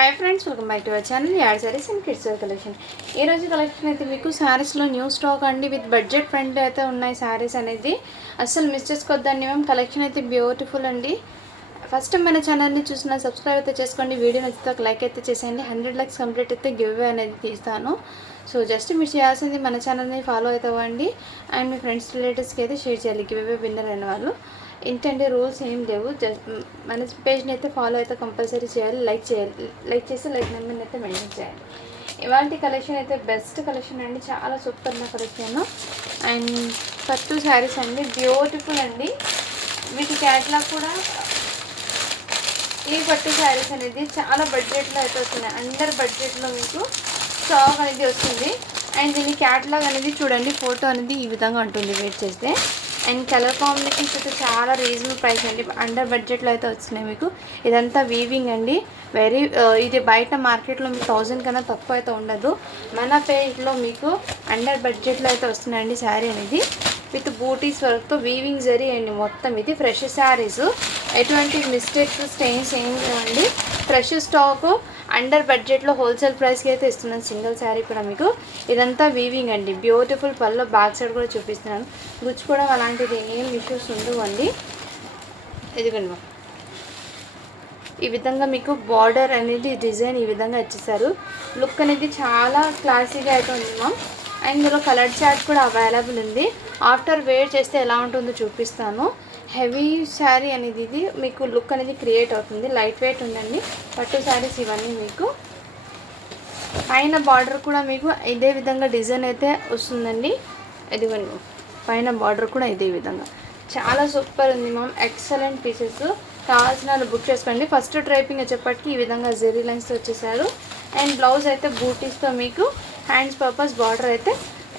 Hi friends, welcome back to our channel ad sarees and kids wear collection. ఈ రోజు collection అయితే మీకు శారీస్లో న్యూ స్టాక్ అండి. విత్ బడ్జెట్ ఫ్రెండ్లీ అయితే ఉన్నాయి శారీస్ అనేది. అస్సలు మిస్ చేసుకోవద్దండి మ్యామ్. కలెక్షన్ అయితే బ్యూటిఫుల్ అండి. ఫస్ట్ టైం మన ఛానల్ని చూసిన సబ్స్క్రైబ్ అయితే చేసుకోండి. వీడియో నచ్చితే ఒక లైక్ అయితే చేసేయండి. 100 లైక్స్ కంప్లీట్ అయితే గివ్ అవే అనేది తీస్తాను. సో జస్ట్ మీరు చేయాల్సింది మన ఛానల్ని ఫాలో అవుతావండి అండ్ మీ ఫ్రెండ్స్ రిలేటివ్స్కి అయితే షేర్ చేయాలి. గివ్ అవే విన్నర్ అయిన వాళ్ళు. ఏంటంటే రూల్స్ ఏం లేవు. జస్ట్ మన పేజ్ని అయితే ఫాలో అయితే కంపల్సరీ చేయాలి. లైక్ చేసి లైక్ నెంబర్ని అయితే మెన్షన్ చేయాలి. ఇవాళ కలెక్షన్ అయితే బెస్ట్ కలెక్షన్ అండి. చాలా సూపర్ నా కలెక్షన్ అండ్ పట్టు శారీస్ అండి. బ్యూటిఫుల్ అండి. వీటి క్యాట్లాగ్ కూడా ఈ పట్టు శారీస్ అనేది చాలా బడ్జెట్లో అయితే వస్తున్నాయి. అండర్ బడ్జెట్లో మీకు స్టాక్ అనేది వస్తుంది. అండ్ దీని క్యాట్లాగ్ అనేది చూడండి. ఫోటో అనేది ఈ విధంగా ఉంటుంది వెయిట్ చేస్తే. అండ్ కలర్ కాంబినేషన్స్ అయితే చాలా రీజనబుల్ ప్రైస్ అండి. అండర్ బడ్జెట్లో అయితే వచ్చినాయి మీకు. ఇదంతా వీవింగ్ అండి. ఇది బయట మార్కెట్లో మీకు 1000 కన్నా తక్కువ అయితే ఉండదు. మన పేజ్లో మీకు అండర్ బడ్జెట్లో అయితే వస్తున్నాయండి శారీ అనేది. విత్ బూటీస్ వర్క్తో వీవింగ్ జరీ అండి. మొత్తం ఇది ఫ్రెష్ శారీస్. ఎటువంటి మిస్టేక్స్ స్టెయిన్స్ ఏం లేవండి. ఫ్రెష్ స్టాక్ అండర్ బడ్జెట్లో హోల్సేల్ ప్రైస్కి అయితే ఇస్తున్నాను. సింగిల్ శారీ కూడా మీకు. ఇదంతా వీవింగ్ అండి. బ్యూటిఫుల్ పళ్ళు బ్యాక్ సైడ్ కూడా చూపిస్తున్నాను. గుచ్చుకోవడం అలాంటిది ఏం ఇష్యూస్ ఉండవు అండి. ఇదిగోండి ఈ విధంగా మీకు బార్డర్ అనేది డిజైన్ ఈ విధంగా ఇచ్చేసారు. లుక్ అనేది చాలా క్లాసీగా అయితే ఉంది మ్యామ్. అండ్ ఇందులో కలర్ చార్ట్ కూడా అవైలబుల్ ఉంది. ఆఫ్టర్ వేర్ చేస్తే ఎలా ఉంటుందో చూపిస్తాను. హెవీ శారీ అనేది ఇది మీకు లుక్ అనేది క్రియేట్ అవుతుంది. లైట్ వెయిట్ ఉందండి పట్టు శారీస్ ఇవన్నీ మీకు. పైన బార్డర్ కూడా మీకు ఇదే విధంగా డిజైన్ అయితే వస్తుందండి. ఇదిగోండి పైన బార్డర్ కూడా ఇదే విధంగా చాలా సూపర్ ఉంది మ్యామ్. Excellent pieces. కావాల్సిన వాళ్ళు బుక్ చేసుకోండి. ఫస్ట్ డ్రైపింగ్ వచ్చేప్పటికి ఈ విధంగా జెరీ లైన్స్తో వచ్చేసారు. అండ్ బ్లౌజ్ అయితే బూటీస్తో మీకు హ్యాండ్స్ పర్పస్ బార్డర్ అయితే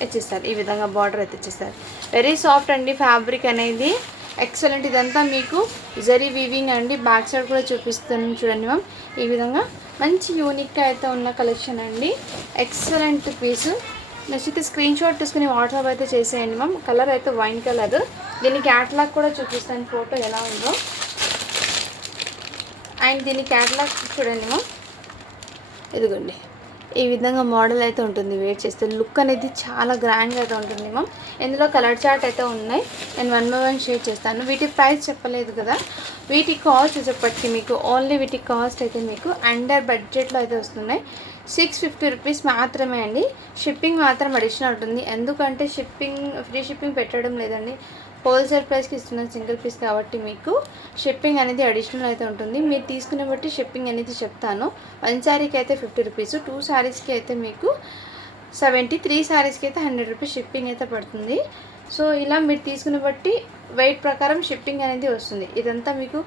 ఇచ్చేస్తారు. ఈ విధంగా బార్డర్ అయితే ఇచ్చేస్తారు. వెరీ సాఫ్ట్ అండి ఫ్యాబ్రిక్ అనేది. ఎక్సలెంట్. ఇదంతా మీకు జరీ వీవింగ్ అండి. బ్యాక్ సైడ్ కూడా చూపిస్తాను చూడండి మ్యామ్. ఈ విధంగా మంచి యూనిక్గా అయితే ఉన్న కలెక్షన్ అండి. ఎక్సలెంట్ పీసు. నచ్చితే స్క్రీన్ షాట్ తీసుకుని వాట్సాప్ అయితే చేసేయండి మ్యామ్. కలర్ అయితే వైన్ కలర్. దీని క్యాటలాగ్ కూడా చూపిస్తాను ఫోటో ఎలా ఉందో. అండ్ దీని క్యాటలాగ్ చూడండి మ్యామ్. ఇదిగోండి ఈ విధంగా మోడల్ అయితే ఉంటుంది. వెయిట్ చేస్తే లుక్ అనేది చాలా గ్రాండ్గా అయితే ఉంటుంది మ్యామ్. ఇందులో కలర్ చార్ట్ అయితే ఉన్నాయి. నేను 1 by 1 షేర్ చేస్తాను. వీటి ప్రైస్ చెప్పలేదు కదా. వీటి కాస్ట్ వచ్చేప్పటికి మీకు ఓన్లీ వీటి కాస్ట్ అయితే మీకు అండర్ బడ్జెట్లో అయితే వస్తున్నాయి. 650 రూపీస్ మాత్రమే అండి. షిప్పింగ్ మాత్రం అడిషనల్ ఉంటుంది. ఎందుకంటే ఫ్రీ షిప్పింగ్ పెట్టడం లేదండి. హోల్సేల్ ప్రైస్కి ఇస్తున్నాను సింగిల్ పీస్ కాబట్టి మీకు షిప్పింగ్ అనేది అడిషనల్ అయితే ఉంటుంది. మీరు తీసుకునే బట్టి షిప్పింగ్ అనేది చెప్తాను. 1 శారీకి అయితే 50 రూపీస్, 2 శారీస్కి అయితే మీకు 70, 3 శారీస్కి అయితే 100 రూపీస్ షిప్పింగ్ అయితే పడుతుంది. సో ఇలా మీరు తీసుకునే బట్టి వెయిట్ ప్రకారం షిప్పింగ్ అనేది వస్తుంది. ఇదంతా మీకు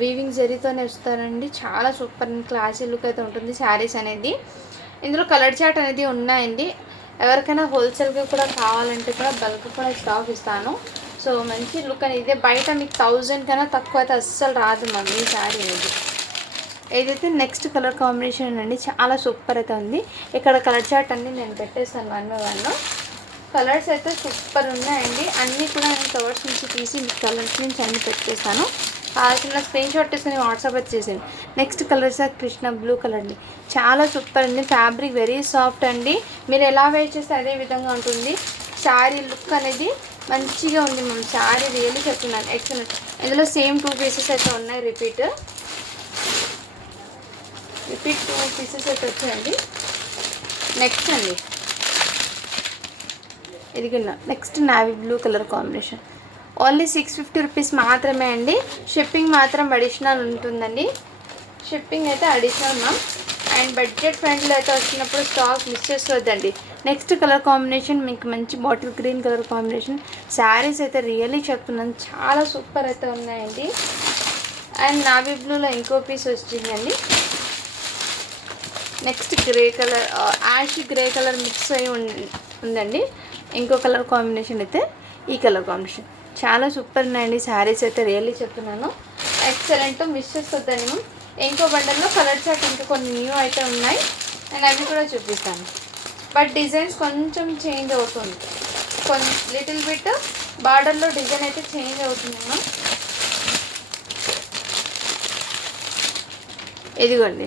వీవింగ్ జరీతోనే వస్తారండి. చాలా సూపర్ క్లాసీ లుక్ అయితే ఉంటుంది శారీస్ అనేది. ఇందులో కలర్ చార్ట్ అనేది ఉన్నాయండి. ఎవరికైనా హోల్సేల్గా కూడా కావాలంటే కూడా బల్క్ కూడా స్టాక్ ఇస్తాను. సో మంచి లుక్ అనేది. బయట మీకు 1000 కన్నా తక్కువ అయితే అస్సలు రాదు మ్యామ్ ఈ శారీ అనేది. ఏదైతే నెక్స్ట్ కలర్ కాంబినేషన్ అండి. చాలా సూపర్ అయితే ఉంది. ఇక్కడ కలర్ చార్ట్ అన్నీ నేను పెట్టేస్తాను 1 by 1. కలర్స్ అయితే సూపర్ ఉన్నాయండి. అన్నీ కూడా నేను కవర్స్ నుంచి తీసి కలర్స్ నుంచి అన్నీ పెట్టేస్తాను. కావాల్సిన స్క్రీన్ షాట్ తీసుకుని వాట్సాప్ అయితే చేసేయండి. Next colours Krishna blue colour అండి. చాలా సూపర్ అండి. ఫ్యాబ్రిక్ వెరీ సాఫ్ట్ అండి. మీరు ఎలా వేర్ చేస్తే అదే విధంగా ఉంటుంది. శారీ లుక్ అనేది మంచిగా ఉంది మ్యామ్. శారీ రియల్లీ చెప్తున్నాను ఎక్సలెంట్. ఇందులో సేమ్ 2 పీసెస్ అయితే ఉన్నాయి. రిపీట్ 2 పీసెస్ అయితే వచ్చాయండి. నెక్స్ట్ అండి ఇది next navy blue colour combination. Only 650 rupees మాత్రమే అండి. షిప్పింగ్ మాత్రం అడిషనల్ ఉంటుందండి. షిప్పింగ్ అయితే అడిషనల్ మ్యామ్. అండ్ బడ్జెట్ ఫ్రెండ్లో అయితే వచ్చినప్పుడు స్టాక్ మిస్ చేసుకోవద్దండి. నెక్స్ట్ కలర్ కాంబినేషన్ మీకు మంచి bottle green colour combination. Saris అయితే రియల్లీ చెప్తున్నాను చాలా సూపర్ అయితే ఉన్నాయండి. అండ్ నావీ బ్లూలో ఇంకో పీస్ వచ్చిందండి. Next grey colour ash grey colour mix అయి ఉందండి. ఇంకో కలర్ కాంబినేషన్ అయితే ఈ కలర్ కాంబినేషన్. చాలా సూపర్ ఉన్నాయండి శారీస్ అయితే రియల్లీ చెప్తున్నాను. ఎక్సలెంట్. మిస్ చేసుకోవద్దండి మ్యామ్. ఇంకో బండల్లో కలర్ చార్ట్ ఇంకా కొన్ని న్యూ అయితే ఉన్నాయి. నేను అవి కూడా చూపిస్తాను. బట్ డిజైన్స్ కొంచెం చేంజ్ అవుతుంది. లిటిల్ బిట్ బార్డర్లో డిజైన్ అయితే చేంజ్ అవుతుంది మ్యామ్. ఇదిగోండి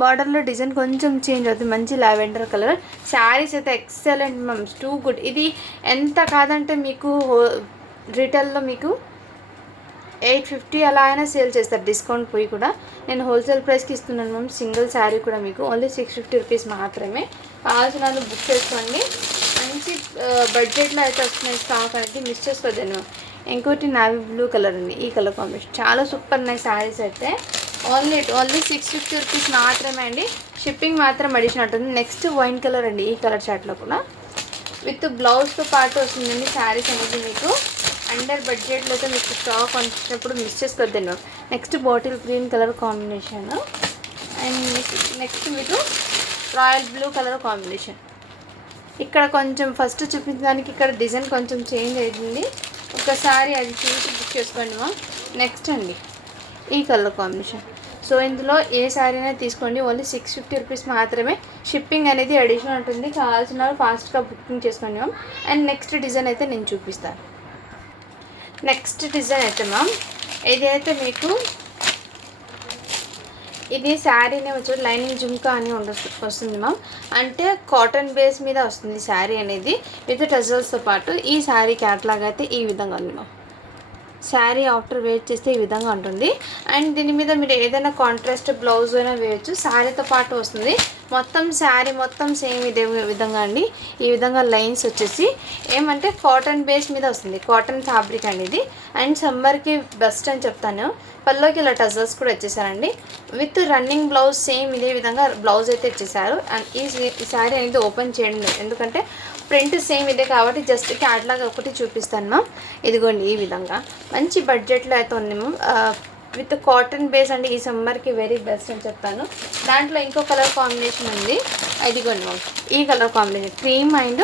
బార్డర్లో డిజైన్ కొంచెం చేంజ్ అవుతుంది, మంచి లావెండర్ కలర్. శారీస్ అయితే ఎక్సలెంట్ మ్యామ్, టూ గుడ్. ఇది ఎంత కాదంటే మీకు రిటైల్లో మీకు 850 అలా అయినా సేల్ చేస్తారు, డిస్కౌంట్ పోయి కూడా. నేను హోల్సేల్ ప్రైస్కి ఇస్తున్నాను మ్యామ్. సింగిల్ శారీ కూడా మీకు ఓన్లీ 650 రూపీస్ మాత్రమే. కావాల్సిన వాళ్ళు బుక్ చేసుకోండి. మంచి బడ్జెట్లో అయితే వస్తున్నాయి స్టాక్ అనేది, మిస్ చేసుకోవద్దండి మ్యామ్. ఇంకోటి నావీ బ్లూ కలర్ ఉంది, ఈ కలర్ కాంబినేషన్ చాలా సూపర్ ఉన్నాయి శారీస్ అయితే. ఓన్లీ 650 రూపీస్ మాత్రమే అండి. షిప్పింగ్ మాత్రం అడిషన్ ఉంటుంది. నెక్స్ట్ వైన్ కలర్ అండి, ఈ కలర్ చార్ట్లో కూడా విత్ బ్లౌజ్తో పాటు వస్తుందండి శారీస్ అనేది మీకు. అండర్ బడ్జెట్లో అయితే మీకు స్టాక్ వచ్చినప్పుడు మిస్ చేసుకోవద్దండి. Next bottle green colour combination and next మీకు రాయల్ బ్లూ కలర్ కాంబినేషన్. ఇక్కడ కొంచెం ఫస్ట్ చూపించడానికి ఇక్కడ డిజైన్ కొంచెం చేంజ్ అవుతుంది, ఒకసారి అది చూసి బుక్ చేసుకోండి మా. నెక్స్ట్ అండి ఈ కలర్ కాంబినేషన్. సో ఇందులో ఏ శారీ అయినా తీసుకోండి, ఓన్లీ 650 రూపీస్ మాత్రమే. షిప్పింగ్ అనేది అడిషనల్ ఉంటుంది. కావాల్సిన వాళ్ళు ఫాస్ట్గా బుకింగ్ చేసుకోండి మ్యామ్. అండ్ నెక్స్ట్ డిజైన్ అయితే నేను చూపిస్తాను. నెక్స్ట్ డిజైన్ అయితే మ్యామ్ ఇదైతే మీకు ఇది శారీనే వచ్చి లైనింగ్ జుమ్కా అని వస్తుంది మ్యామ్. అంటే కాటన్ బేస్ మీద వస్తుంది శారీ అనేది విత్ టజల్స్తో పాటు. ఈ శారీ క్యాట్లాగ్ అయితే ఈ విధంగా ఉంది మ్యామ్. శారీ ఆఫ్టర్ వేర్ చేస్తే ఈ విధంగా ఉంటుంది. అండ్ దీని మీద మీరు ఏదైనా కాంట్రాస్ట్ బ్లౌజ్ అయినా వేయచ్చు, శారీతో పాటు వస్తుంది. మొత్తం శారీ మొత్తం సేమ్ ఇదే విధంగా అండి. ఈ విధంగా లైన్స్ వచ్చేసి ఏమంటే కాటన్ బేస్ మీద వస్తుంది, కాటన్ ఫ్యాబ్రిక్ అండి ఇది. అండ్ సమ్మర్కి బెస్ట్ అని చెప్తాను. పల్లోకి ఇలా టజల్స్ కూడా వచ్చేసారండి విత్ రన్నింగ్ బ్లౌజ్. సేమ్ ఇదే విధంగా బ్లౌజ్ అయితే ఇచ్చేసారు. అండ్ ఈ శారీ అనేది ఓపెన్ చేయండి ఎందుకంటే ప్రింట్ సేమ్ ఇదే కాబట్టి జస్ట్ క్యాట్లాగ్ ఒకటి చూపిస్తాను మ్యామ్. ఇదిగోండి ఈ విధంగా మంచి బడ్జెట్లో అయితే ఉంది మ్యామ్. విత్ కాటన్ బేస్ అండి, ఈ సమ్మర్కి వెరీ బెస్ట్ అని చెప్తాను. దాంట్లో ఇంకో కలర్ కాంబినేషన్ ఉంది, ఇదిగోండి మ్యామ్. ఈ కలర్ కాంబినేషన్ క్రీమ్ అండ్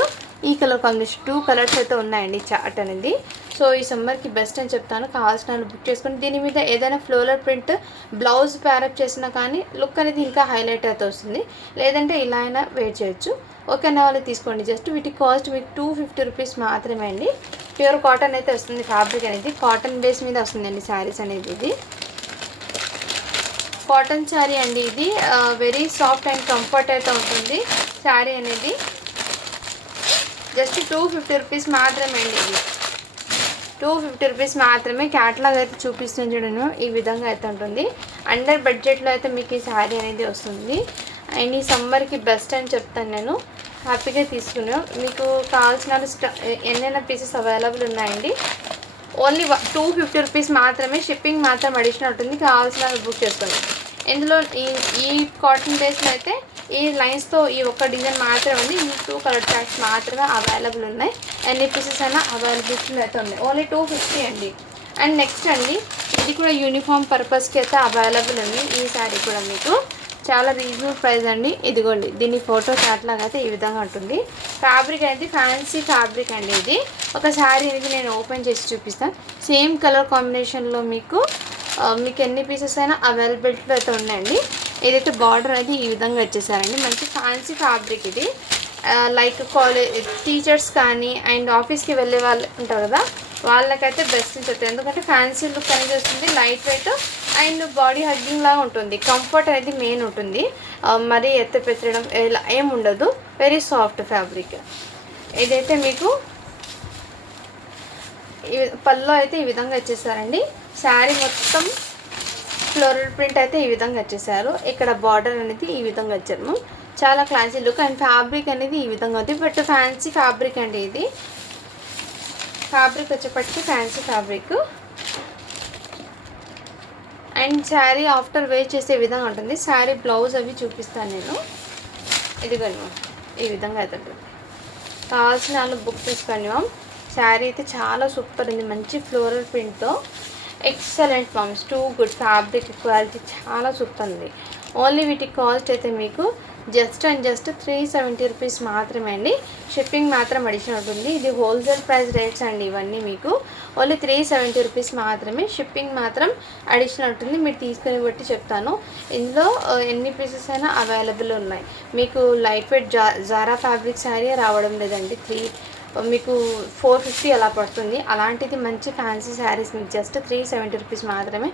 ఈ కలర్ కాంబినేషన్ 2 కలర్స్ అయితే ఉన్నాయండి చార్ట్ అనేది. సో ఈ సమ్మర్కి బెస్ట్ అని చెప్తాను. కావాల్సిన వాళ్ళు బుక్ చేసుకొని దీని మీద ఏదైనా ఫ్లోరల్ ప్రింట్ బ్లౌజ్ ప్యారప్ చేసినా కానీ లుక్ అనేది ఇంకా హైలైట్ అయితే వస్తుంది. లేదంటే ఇలా అయినా వేర్ చేయొచ్చు. ఓకే అన్న వాళ్ళు తీసుకోండి. జస్ట్ వీటి కాస్ట్ మీకు 250 రూపీస్ మాత్రమే అండి. ప్యూర్ కాటన్ అయితే వస్తుంది, ఫ్యాబ్రిక్ అనేది కాటన్ బేస్ మీద వస్తుందండి శారీస్ అనేది. ఇది కాటన్ శారీ అండి, ఇది వెరీ సాఫ్ట్ అండ్ కంఫర్ట్ అయితే ఉంటుంది శారీ అనేది. జస్ట్ 250 రూపీస్ మాత్రమే అండి. ఇది 250 రూపీస్ మాత్రమే. క్యాట్లాగ్ అయితే చూపిస్తుంది చూడండి, ఈ విధంగా అయితే ఉంటుంది. అండర్ బడ్జెట్లో అయితే మీకు ఈ శారీ అనేది వస్తుంది. అండ్ ఈ సమ్మర్కి బెస్ట్ అని చెప్తాను నేను. హ్యాపీగా తీసుకున్నాం. మీకు కావాల్సిన ఎన్నైనా పీసెస్ అవైలబుల్ ఉన్నాయండి. ఓన్లీ 250 రూపీస్ మాత్రమే. షిప్పింగ్ మాత్రం అడిషనల్ ఉంటుంది. కావాల్సిన బుక్ చేసుకోండి. ఇందులో ఈ కాటన్ బేస్లో అయితే ఈ లైన్స్తో ఈ ఒక్క డిజైన్ మాత్రమే ఉంది. ఈ 2 కలర్ చార్ట్స్ మాత్రమే అవైలబుల్ ఉన్నాయి. ఎన్ని పీసెస్ అయినా అవైలబిలిటీ అయితే ఉన్నాయి. ఓన్లీ 250 అండి. అండ్ నెక్స్ట్ అండి ఇది కూడా యూనిఫామ్ పర్పస్కి అయితే అవైలబుల్ ఉంది. ఈ శారీ కూడా మీకు చాలా రీజనబుల్ ప్రైస్ అండి. ఇదిగోండి దీని ఫోటో క్యాట్లాగ్ అయితే ఈ విధంగా ఉంటుంది. ఫ్యాబ్రిక్ అనేది ఫ్యాన్సీ ఫ్యాబ్రిక్ అండి. ఇది ఒక శారీ అనేది నేను ఓపెన్ చేసి చూపిస్తాను. సేమ్ కలర్ కాంబినేషన్లో మీకు ఎన్ని పీసెస్ అయినా అవైలబిలిటీలో అయితే ఉన్నాయండి. ఏదైతే బార్డర్ అనేది ఈ విధంగా వచ్చేసారండి. మంచి ఫ్యాన్సీ ఫ్యాబ్రిక్ ఇది. లైక్ కాలేజ్ టీచర్స్ కానీ అండ్ ఆఫీస్కి వెళ్ళే వాళ్ళు ఉంటారు కదా, వాళ్ళకైతే బెస్ట్ చెప్తారు. ఎందుకంటే ఫ్యాన్సీ లుక్ అనేది వస్తుంది, light weight and body hugging లాగా ఉంటుంది. కంఫర్ట్ అనేది మెయిన్ ఉంటుంది, మరీ ఎత్తి పెట్టడం ఇలా ఏం ఉండదు. Very soft fabric. ఇదైతే మీకు పళ్ళు అయితే ఈ విధంగా వచ్చేసారండి. శారీ మొత్తం ఫ్లోరల్ ప్రింట్ అయితే ఈ విధంగా వచ్చేసారు. ఇక్కడ బార్డర్ అనేది ఈ విధంగా వచ్చారు. చాలా క్లాసీ లుక్. అండ్ ఫ్యాబ్రిక్ అనేది ఈ విధంగా ఉంది. బట్ ఫ్యాన్సీ ఫ్యాబ్రిక్ అండి. ఇది ఫ్యాబ్రిక్ వచ్చేప్పటికి fancy fabric. And saree after wear చేసే విధంగా ఉంటుంది. శారీ బ్లౌజ్ అవి చూపిస్తాను నేను. ఇదిగోండి ఈ విధంగా అయితే ఉంటుంది. కావాల్సిన వాళ్ళు బుక్ చేసుకోండి మ్యామ్. శారీ అయితే చాలా సూపర్ ఉంది, మంచి ఫ్లోరల్ ప్రింట్తో. Excellent ma'ams, too good. Fabric quality చాలా సూపర్ ఉంది. ఓన్లీ వీటి కాస్ట్ అయితే మీకు జస్ట్ 370 రూపీస్ మాత్రమే అండి. షిప్పింగ్ మాత్రం అడిషనల్ ఉంటుంది. ఇది హోల్సేల్ ప్రైస్ రేట్స్ అండి. ఇవన్నీ మీకు ఓన్లీ 370 రూపీస్ మాత్రమే. షిప్పింగ్ మాత్రం అడిషనల్ ఉంటుంది. మీరు తీసుకుని బట్టి చెప్తాను. ఇందులో ఎన్ని పీసెస్ అయినా అవైలబుల్ ఉన్నాయి. మీకు light weight Zara fabric sari రావడం లేదండి. మీకు 450 అలా పడుతుంది. అలాంటిది మంచి ఫ్యాన్సీ శారీస్ మీకు జస్ట్ 370 రూపీస్ మాత్రమే.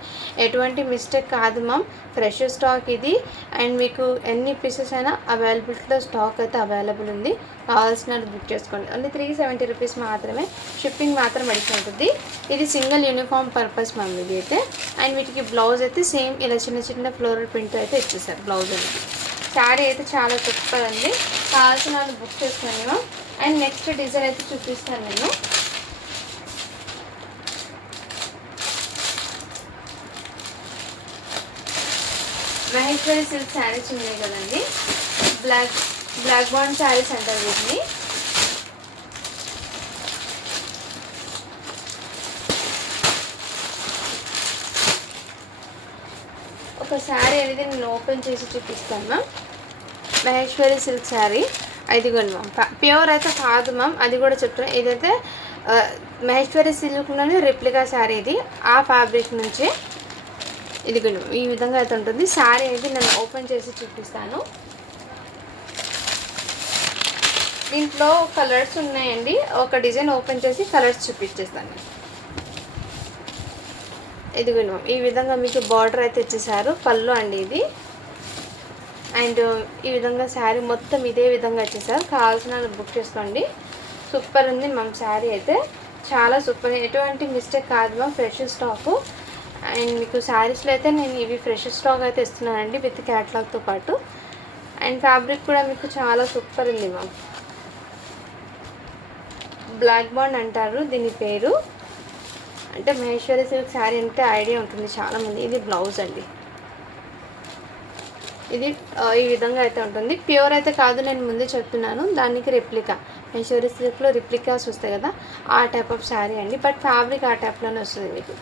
ఎటువంటి మిస్టేక్ కాదు మ్యామ్, ఫ్రెష్ స్టాక్ ఇది. అండ్ మీకు ఎన్ని పీసెస్ అయినా అవైలబిలిటీలో స్టాక్ అయితే అవైలబుల్ ఉంది. కావాల్సిన బుక్ చేసుకోండి. ఓన్లీ 370 రూపీస్ మాత్రమే. షిప్పింగ్ మాత్రం అడిగి ఉంటుంది. ఇది సింగిల్ యూనిఫామ్ పర్పస్ మ్యామ్ ఇది అయితే. అండ్ వీటికి బ్లౌజ్ అయితే సేమ్ ఇలా చిన్న చిన్న ఫ్లోరల్ ప్రింట్ అయితే ఇచ్చేసారు బ్లౌజ్ అనేది. శారీ అయితే చాలా సూపర్ అండి. కావాల్సిన వాళ్ళు బుక్ చేసుకున్నాను మ్యామ్. అండ్ నెక్స్ట్ డిజైన్ అయితే చూపిస్తాను నేను. మహేశ్వరి సిల్క్ శారీస్ ఉన్నాయి కదండి, బ్లాక్ బాండ్ శారీస్ అంటారు వీటిని. ఒక శారీ అనేది నేను ఓపెన్ చేసి చూపిస్తాను మ్యామ్. మహేశ్వరి సిల్క్ శారీ ఇదిగోండి మ్యామ్. ప్యూర్ అయితే కాదు మ్యామ్, అది కూడా చెప్తున్నాను. ఇదైతే మహేశ్వరి సిల్క్లోనే రిప్లికా శారీ ఇది. ఆ ఫ్యాబ్రిక్ నుంచి ఇదిగోండి ఈ విధంగా అయితే ఉంటుంది. శారీ అయితే నేను ఓపెన్ చేసి చూపిస్తాను. దీంట్లో కలర్స్ ఉన్నాయండి. ఒక డిజైన్ ఓపెన్ చేసి కలర్స్ చూపించేస్తాను. ఇదిగోండి మ్యామ్, ఈ విధంగా మీకు బార్డర్ అయితే ఇచ్చేసారు. పళ్ళు అండి ఇది. అండ్ ఈ విధంగా శారీ మొత్తం ఇదే విధంగా వచ్చేసారు. కావాల్సిన బుక్ చేసుకోండి. సూపర్ ఉంది మ్యామ్ శారీ అయితే, చాలా సూపర్. ఎటువంటి మిస్టేక్ కాదు మ్యామ్, ఫ్రెష్ స్టాకు. అండ్ మీకు శారీస్లో అయితే నేను ఇవి ఫ్రెష్ స్టాక్ అయితే ఇస్తున్నానండి విత్ క్యాటలాగ్తో పాటు. అండ్ ఫ్యాబ్రిక్ కూడా మీకు చాలా సూపర్ ఉంది మ్యామ్. బ్లాక్ బాండ్ అంటారు దీని పేరు. అంటే మహేశ్వరి సిల్క్ శారీ అంటే ఐడియా ఉంటుంది చాలామంది. ఇది బ్లౌజ్ అండి. ఇది ఈ విధంగా అయితే ఉంటుంది. ప్యూర్ అయితే కాదు, నేను ముందే చెప్తున్నాను. దానికి రెప్లికా, మహేశ్వరి సిల్క్లో రిప్లికాస్ వస్తాయి కదా, ఆ టైప్ ఆఫ్ శారీ అండి. బట్ ఫ్యాబ్రిక్ ఆ టైప్లోనే వస్తుంది మీకు.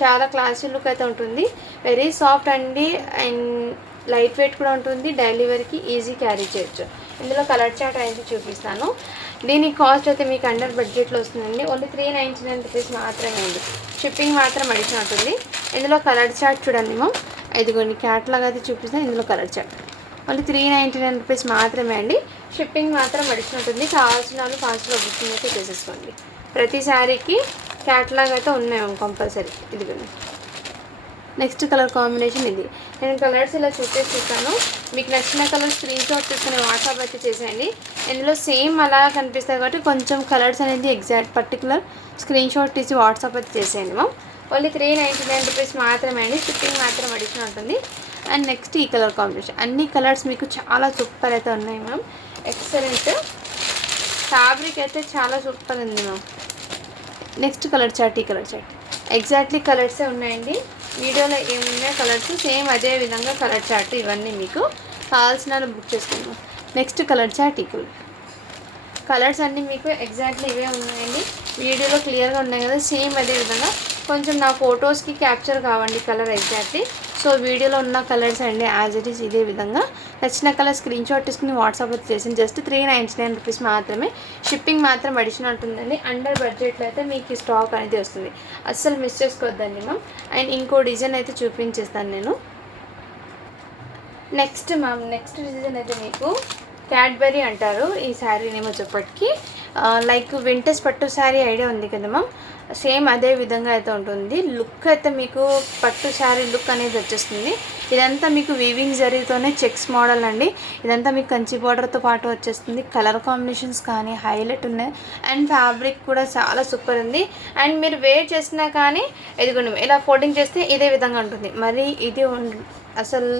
చాలా క్లాసీ లుక్ అయితే ఉంటుంది. వెరీ సాఫ్ట్ అండి. అండ్ లైట్ వెయిట్ కూడా ఉంటుంది. డైలీ వేర్కి ఈజీ క్యారీ చేయొచ్చు. ఇందులో కలర్ చార్ట్ అనేది చూపిస్తాను. దీని కాస్ట్ అయితే మీకు అండర్ బడ్జెట్లో వస్తుందండి. ఓన్లీ 399 రూపీస్ మాత్రమే అండి. షిప్పింగ్ మాత్రం అడిషన్ ఉంటుంది. ఇందులో కలర్ చార్ట్ చూడండి మ్యామ్. ఇదిగోండి క్యాట్లాగ్ అయితే చూపిస్తాను. ఇందులో కలర్ చార్ట్ ఓన్లీ 399 రూపీస్ మాత్రమే అండి. షిప్పింగ్ మాత్రం అడిషన్ ఉంటుంది. కావాల్సిన వాళ్ళు ఫాస్ట్గా బుకింగ్ అయితే చేసేసుకోండి. ప్రతి శారీకి క్యాట్లాగ్ అయితే ఉన్నాయి కంపల్సరీ. ఇదిగోండి నెక్స్ట్ కలర్ కాంబినేషన్ ఇది. నేను కలర్స్ ఇలా చూపిస్తాను. మీకు నచ్చిన కలర్ స్క్రీన్ షాట్ తీసుకుని వాట్సాప్ అయితే చేసేయండి. ఇందులో సేమ్ అలా కనిపిస్తాయి కాబట్టి కొంచెం కలర్స్ అనేది ఎగ్జాక్ట్ పర్టికులర్ స్క్రీన్ షాట్ తీసి వాట్సాప్ అయితే చేసేయండి మ్యామ్. ఓన్లీ 399 రూపీస్ మాత్రమే అండి. షిప్పింగ్ మాత్రం అడిషన్ ఉంటుంది. అండ్ నెక్స్ట్ ఈ కలర్ కాంబినేషన్. అన్ని కలర్స్ మీకు చాలా సూపర్ అయితే ఉన్నాయి మ్యామ్. ఎక్సలెంట్ ఫ్యాబ్రిక్ అయితే చాలా సూపర్ ఉంది మ్యామ్. నెక్స్ట్ కలర్ చార్ట్, ఈ కలర్ చార్ట్ ఎగ్జాక్ట్లీ కలర్సే ఉన్నాయండి. వీడియోలో ఏమున్నాయో కలర్స్ సేమ్ అదే విధంగా కలర్ చార్ట్. ఇవన్నీ మీకు కావాల్సిన బుక్ చేసుకుందాం. నెక్స్ట్ కలర్ చార్ట్, ఈ కలర్స్ అన్నీ మీకు ఎగ్జాక్ట్లీ ఇవే ఉన్నాయండి. వీడియోలో క్లియర్గా ఉన్నాయి కదా, సేమ్ అదే విధంగా. కొంచెం నా ఫొటోస్కి క్యాప్చర్ కావండి కలర్ ఎగ్జాక్ట్లీ. సో వీడియోలో ఉన్న కలర్స్ అండి యాజ్ ఇట్ ఈస్ ఇదే విధంగా. నచ్చిన కలర్ స్క్రీన్ షాట్ తీసుకుని వాట్సాప్ అయితే చేసింది. జస్ట్ 399 రూపీస్ మాత్రమే. షిప్పింగ్ మాత్రం అడిషన్ ఉంటుందండి. అండర్ బడ్జెట్లో అయితే మీకు ఈ స్టాక్ అనేది వస్తుంది. అస్సలు మిస్ చేసుకోవద్దండి మ్యామ్. అండ్ ఇంకో డిజైన్ అయితే చూపించేస్తాను నేను. నెక్స్ట్ మ్యామ్, నెక్స్ట్ డిజైన్ అయితే మీకు క్యాడ్బరీ అంటారు ఈ శారీ నేమ్ వచ్చేప్పటికి. లైక్ వింటేజ్ పట్టు శారీ ఐడియా ఉంది కదా మ్యామ్, సేమ్ అదే విధంగా అయితే ఉంటుంది. లుక్ అయితే మీకు పట్టు శారీ లుక్ అనేది వచ్చేస్తుంది. ఇదంతా మీకు వీవింగ్ జరీతోనే చెక్స్ మోడల్ అండి. ఇదంతా మీకు కంచి బార్డర్తో పాటు వచ్చేస్తుంది. కలర్ కాంబినేషన్స్ కానీ హైలైట్ ఉన్నాయి. అండ్ ఫ్యాబ్రిక్ కూడా చాలా సూపర్ ఉంది. అండ్ మీరు వేర్ చేసినా కానీ ఎదుగుండి ఇలా ఫోల్డింగ్ చేస్తే ఇదే విధంగా ఉంటుంది. మరి ఇది అసలు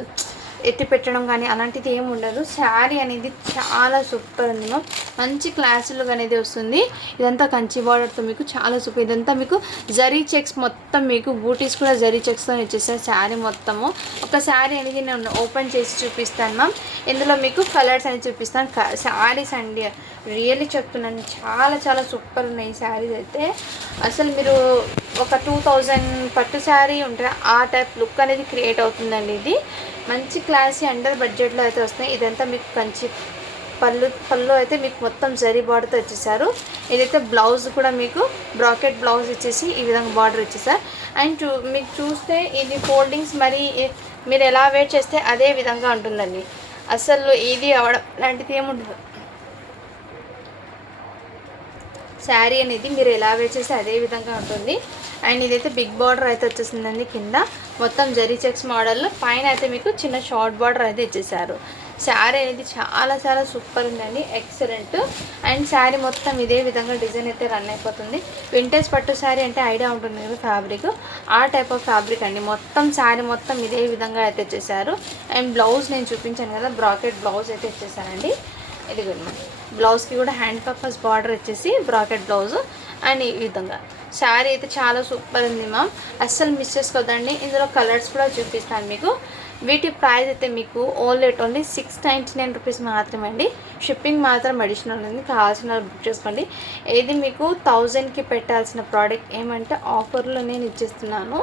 ఎత్తి పెట్టడం కానీ అలాంటిది ఏమి ఉండదు. శారీ అనేది చాలా సూపర్ ఉంది మ్యామ్. మంచి క్లాసులుగా అనేది వస్తుంది. ఇదంతా కంచి బార్డర్తో మీకు చాలా సూపర్. ఇదంతా మీకు జరీ చెక్స్ మొత్తం మీకు బూటీస్ కూడా జరీ చెక్స్తో ఇచ్చేస్తారు శారీ మొత్తము. ఒక శారీ అనేది నేను ఓపెన్ చేసి చూపిస్తాను మ్యామ్. ఇందులో మీకు కలర్స్ అనేది చూపిస్తాను. శారీస్ అండి రియల్లీ చెప్తున్నాను చాలా చాలా సూపర్ ఉన్నాయి ఈ శారీస్ అయితే. అసలు మీరు ఒక 2000 పట్టు శారీ ఉంటే ఆ టైప్ లుక్ అనేది క్రియేట్ అవుతుందండి. ఇది మంచి క్లాసీ అండర్ బడ్జెట్లో అయితే వస్తాయి. ఇదంతా మీకు కంచి పళ్ళు అయితే మీకు మొత్తం జరీ బార్డర్తో ఇచ్చేసారు. ఇదైతే బ్లౌజ్ కూడా మీకు బ్రాకెట్ బ్లౌజ్ ఇచ్చేసి ఈ విధంగా బార్డర్ ఇచ్చేసారు. అండ్ మీకు చూస్తే ఇది ఫోల్డింగ్స్ మరి మీరు ఎలా వేర్ చేస్తే అదే విధంగా ఉంటుందండి. అసలు ఇది అవడం లాంటిది ఏముండదు. శారీ అనేది మీరు ఎలా వేర్ చేస్తే అదే విధంగా ఉంటుంది. అండ్ ఇదైతే బిగ్ బార్డర్ అయితే వచ్చేసిందండి. కింద మొత్తం జరీ చెక్స్ మోడల్లో, పైన అయితే మీకు చిన్న షార్ట్ బార్డర్ అయితే ఇచ్చేసారు. శారీ అనేది చాలా చాలా సూపర్ ఉందండి, ఎక్సలెంట్. అండ్ శారీ మొత్తం ఇదే విధంగా డిజైన్ అయితే రన్ అయిపోతుంది. వింటేజ్ పట్టు శారీ అంటే ఐడియా ఉంటుంది కదా ఫ్యాబ్రిక్, ఆ టైప్ ఆఫ్ ఫ్యాబ్రిక్ అండి. మొత్తం శారీ మొత్తం ఇదే విధంగా అయితే ఇచ్చేసారు. అండ్ బ్లౌజ్ నేను చూపించాను కదా, బ్రాకెట్ బ్లౌజ్ అయితే ఇచ్చేసానండి. ఇది బ్లౌజ్కి కూడా హ్యాండ్ పర్పస్ బార్డర్ వచ్చేసి బ్రాకెట్ బ్లౌజ్. అండ్ ఈ విధంగా శారీ అయితే చాలా సూపర్ ఉంది మ్యామ్, అస్సలు మిస్ చేసుకోవద్దండి. ఇందులో కలర్స్ కూడా చూపిస్తాను మీకు. వీటి ప్రైస్ అయితే మీకు ఓన్లీ 699 రూపీస్ మాత్రమే అండి. షిప్పింగ్ మాత్రం అడిషనల్ ఉంది, కావాల్సిన బుక్ చేసుకోండి. ఇది మీకు 1000కి పెట్టాల్సిన ప్రోడక్ట్ ఏమంటే ఆఫర్లో నేను ఇచ్చేస్తున్నాను,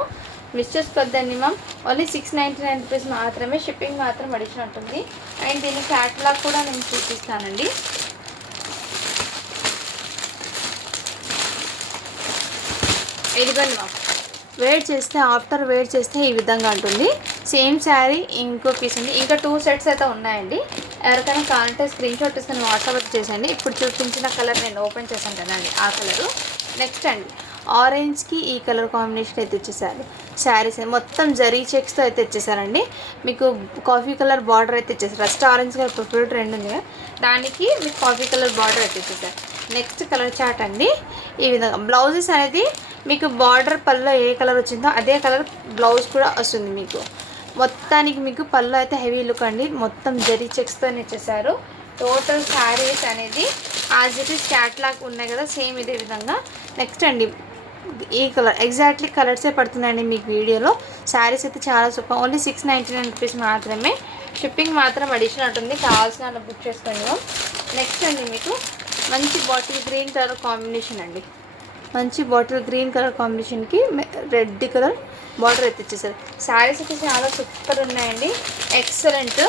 మిస్ చేసుకోవద్దండి మ్యామ్. ఓన్లీ 699 రూపీస్ మాత్రమే, షిప్పింగ్ మాత్రం అడిషనల్ ఉంటుంది. అండ్ దీని క్యాటలాగ్ కూడా నేను చూపిస్తానండి. ఇదిగోండి మ్యామ్, వేర్ చేస్తే ఆఫ్టర్ వేర్ చేస్తే ఈ విధంగా ఉంటుంది. సేమ్ శారీ ఇంకో పీస్ అండి, ఇంకా 2 సెట్స్ అయితే ఉన్నాయండి. ఎవరికైనా కావాలంటే స్క్రీన్ షాట్ తీసుకొని వాట్సాప్ చేసేయండి. ఇప్పుడు చూపించిన కలర్ నేను ఓపెన్ చేశాను కదండి, ఆ కలరు. నెక్స్ట్ అండి ఆరెంజ్కి ఈ కలర్ కాంబినేషన్ అయితే ఇచ్చేసారు. శారీస్ మొత్తం జరీ చెక్స్తో అయితే ఇచ్చేసారండి. మీకు కాఫీ కలర్ బార్డర్ అయితే ఇచ్చేసారు. First orange colour prefer trend ఉంది కదా, దానికి మీకు కాఫీ కలర్ బార్డర్ అయితే ఇచ్చేసారు. నెక్స్ట్ కలర్ చాట్ అండి. ఈ విధంగా బ్లౌజెస్ అనేది మీకు బార్డర్ పళ్ళు ఏ కలర్ వచ్చిందో అదే కలర్ బ్లౌజ్ కూడా వస్తుంది మీకు. మొత్తానికి మీకు పళ్ళు అయితే హెవీ లుక్ అండి, మొత్తం జరీ చెక్స్తో ఇచ్చేసారు. టోటల్ శారీస్ అనేది యాజ్ ఇట్ ఈస్ క్యాట్లాగ్ ఉన్నాయి కదా, సేమ్ ఇదే విధంగా. నెక్స్ట్ అండి ఈ కలర్ ఎగ్జాక్ట్లీ కలర్సే పడుతున్నాయండి మీకు వీడియోలో. శారీస్ అయితే చాలా సూపర్, ఓన్లీ 699 రూపీస్ మాత్రమే, షిప్పింగ్ మాత్రం అడిషనల్ ఉంటుంది, కావాల్సిన బుక్ చేసుకోండి. నెక్స్ట్ అండి మీకు మంచి బాటిల్ గ్రీన్ కలర్ కాంబినేషన్ అండి, మంచి బాటిల్ గ్రీన్ కలర్ కాంబినేషన్కి రెడ్ కలర్ బార్డర్ అయితే ఇచ్చేసారు. శారీస్ అయితే చాలా సూపర్ ఉన్నాయండి, excellent.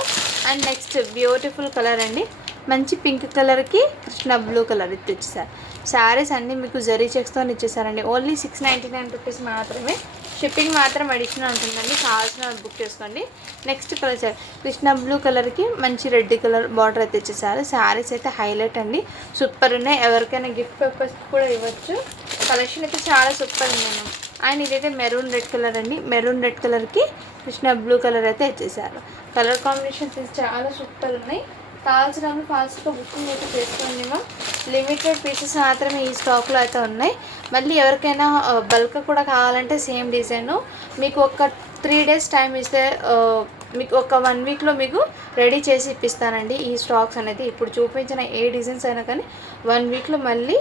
And next beautiful colour అండి, మంచి పింక్ కలర్కి కృష్ణ బ్లూ కలర్ అయితే ఇచ్చేసారు. శారీస్ అన్నీ మీకు జరీ చెక్స్తో ఇచ్చేసారండి. ఓన్లీ 699 రూపీస్ మాత్రమే, షిప్పింగ్ మాత్రం అడిషనల్ ఉంటుందండి, కావాల్సిన బుక్ చేసుకోండి. నెక్స్ట్ కలర్ కృష్ణ బ్లూ కలర్కి మంచి రెడ్ కలర్ బార్డర్ అయితే ఇచ్చేసారు. శారీస్ అయితే హైలైట్ అండి, సూపర్ ఉన్నాయి. ఎవరికైనా గిఫ్ట్ పర్పస్ కూడా ఇవ్వచ్చు. కలెక్షన్ అయితే చాలా సూపర్ ఉంది. అండ్ ఇదైతే మెరూన్ రెడ్ కలర్ అండి, మెరూన్ రెడ్ కలర్కి కృష్ణ బ్లూ కలర్ అయితే ఇచ్చేసారు. కలర్ కాంబినేషన్స్ చాలా సూపర్ ఉన్నాయి. కావాల్సిన ఫాస్ట్గా బుకింగ్ అయితే చేసుకోండి మ్యామ్. లిమిటెడ్ పీసెస్ మాత్రమే ఈ స్టాక్లో అయితే ఉన్నాయి. మళ్ళీ ఎవరికైనా బల్క్ కూడా కావాలంటే సేమ్ డిజైను మీకు ఒక 3 days టైం ఇస్తే మీకు ఒక 1 weekలో మీకు రెడీ చేసి ఇప్పిస్తానండి. ఈ స్టాక్స్ అనేది ఇప్పుడు చూపించిన ఏ డిజైన్స్ అయినా కానీ 1 weekలో మళ్ళీ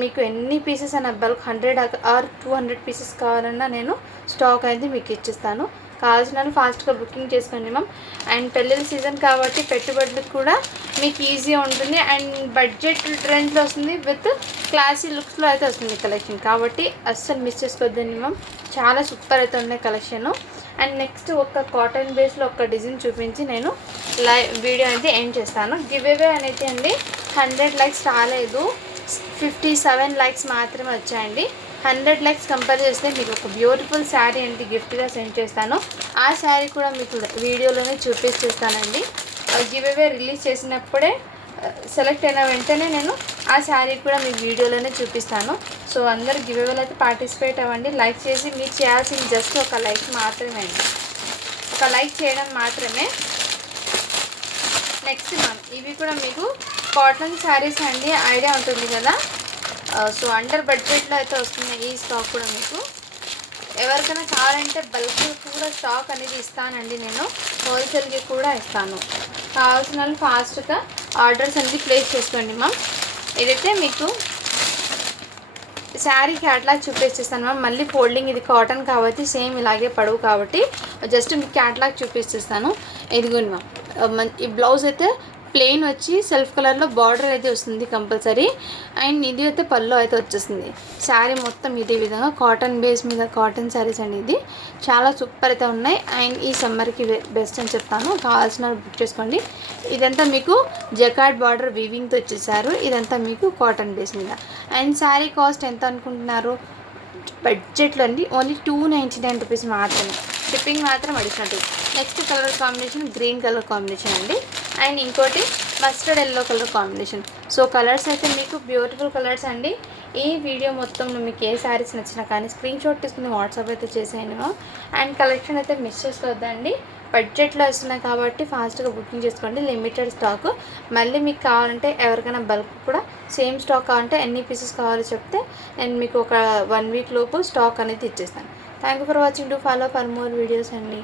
మీకు ఎన్ని పీసెస్ అయినా బల్క్ 100 or 200 పీసెస్ కావాలన్నా నేను స్టాక్ అనేది మీకు ఇచ్చిస్తాను. కావాల్సిన ఫాస్ట్గా బుకింగ్ చేసుకోండి మ్యామ్. అండ్ పెళ్ళిళ్ళ సీజన్ కాబట్టి పెట్టుబడులకు కూడా మీకు ఈజీ ఉంటుంది. అండ్ బడ్జెట్ రేంజ్లో వస్తుంది, విత్ క్లాసీ లుక్స్లో అయితే వస్తుంది కలెక్షన్, కాబట్టి అస్సలు మిస్ చేసుకోవద్దండి మ్యామ్. చాలా సూపర్ అయితే ఉన్నాయి కలెక్షన్. అండ్ నెక్స్ట్ ఒక కాటన్ బేస్లో ఒక డిజైన్ చూపించి నేను వీడియో అనేది ఎండ్ చేస్తాను. గివ్ అవే అనేది అండి 100 likes రాలేదు, 57 likes మాత్రమే వచ్చాయండి. 100 likes కంపేర్ చేస్తే మీకు ఒక బ్యూటిఫుల్ శారీ అనేది గిఫ్ట్గా సెండ్ చేస్తాను. ఆ శారీ కూడా మీకు వీడియోలోనే చూపిస్తానండి. గివ్ అవే రిలీజ్ చేసినప్పుడే సెలెక్ట్ అయిన వెంటనే నేను ఆ శారీ కూడా మీకు వీడియోలోనే చూపిస్తాను. సో అందరూ గివ్ అవేలో అయితే పార్టిసిపేట్ అవ్వండి. లైక్ చేసి మీరు చేయాల్సింది జస్ట్ ఒక లైక్ మాత్రమే అండి, ఒక లైక్ చేయడం మాత్రమే. నెక్స్ట్ మ్యామ్ ఇవి కూడా మీకు కాటన్ శారీస్ అండి, ఐడియా ఉంటుంది కదా. సో అండర్ బడ్జెట్లో అయితే వస్తున్నాయి ఈ స్టాక్ కూడా మీకు. ఎవరికైనా కావాలంటే బల్క్ కూడా స్టాక్ అనేది ఇస్తానండి, నేను హోల్సేల్కి కూడా ఇస్తాను. కావాల్సిన వాళ్ళు ఫాస్ట్గా ఆర్డర్స్ అనేది ప్లేస్ చేసుకోండి మ్యామ్. ఇదైతే మీకు శారీ క్యాటలాగ్ చూపించేస్తాను మ్యామ్. మళ్ళీ ఫోల్డింగ్ ఇది కాటన్ కాబట్టి సేమ్ ఇలాగే పడవు కాబట్టి జస్ట్ మీకు క్యాటలాగ్ చూపిస్తాను. ఇదిగోండి మ్యామ్, ఈ బ్లౌజ్ అయితే ప్లెయిన్ వచ్చి సెల్ఫ్ కలర్లో బార్డర్ అయితే వస్తుంది కంపల్సరీ. అండ్ ఇది అయితే పళ్ళు అయితే వచ్చేస్తుంది. శారీ మొత్తం ఇదే విధంగా కాటన్ బేస్ మీద కాటన్ శారీస్ అండి, ఇది చాలా సూపర్ అయితే ఉన్నాయి. అండ్ ఈ సమ్మర్కి బెస్ట్ అని చెప్తాను, కావాల్సిన బుక్ చేసుకోండి. ఇదంతా మీకు జకార్డ్ బార్డర్ వీవింగ్తో వచ్చేసారు. ఇదంతా మీకు కాటన్ బేస్ మీద. అండ్ శారీ కాస్ట్ ఎంత అనుకుంటున్నారు? బడ్జెట్లో అండి ఓన్లీ 299 రూపీస్ మాత్రమే, షిప్పింగ్ మాత్రం additional. Next colour combination green colour combination అండి. అండ్ ఇంకోటి mustard yellow colour combination. So colours అయితే మీకు బ్యూటిఫుల్ కలర్స్ అండి. ఈ వీడియో మొత్తంలో మీకు ఏ శారీస్ నచ్చినా కానీ స్క్రీన్ షాట్ తీసుకుని వాట్సాప్ అయితే చేసేయండి. అండ్ కలెక్షన్ అయితే మిస్ చేసుకోవద్దండి. బడ్జెట్లో వస్తున్నాయి కాబట్టి ఫాస్ట్గా బుకింగ్ చేసుకోండి. Limited stock. మళ్ళీ మీకు కావాలంటే ఎవరికైనా బల్క్ కూడా సేమ్ స్టాక్ కావాలంటే ఎన్ని పీసెస్ కావాలో చెప్తే నేను మీకు ఒక 1 వీక్ లోపు స్టాక్ అనేది ఇచ్చేస్తాను. Thank you for watching. To follow for more videos అండి.